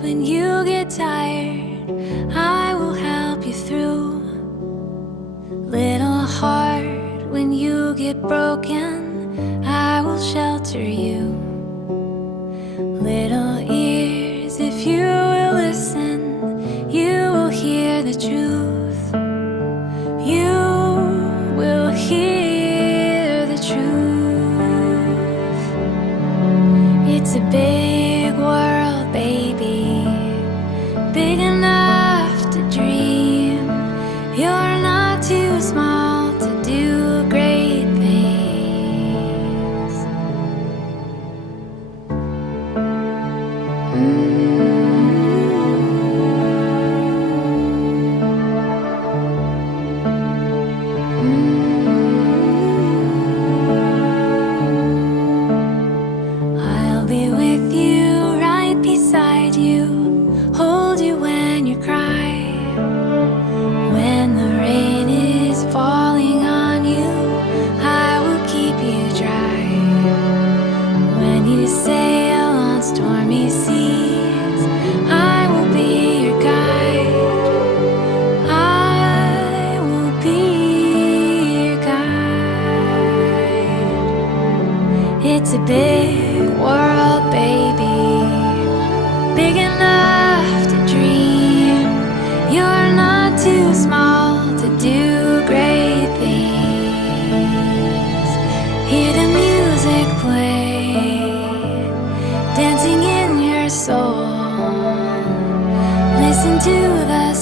when you get tired, I will help you through. Little heart, when you get broken, I will shelter you. Little ears, if you will listen, you will hear the truth. You will hear the truth. It's a big world, baby, big enough to dream. You're not too small to do great things. I'll be with you, right beside you, hold you when you cry. When the rain is falling on you, I will keep you dry. When you sail on stormy seas, I will be your guide. I will be your guide. It's a big world, baby, big enough to dream. You're not too small to do great things. Hear the music play, dancing in your soul. Listen to the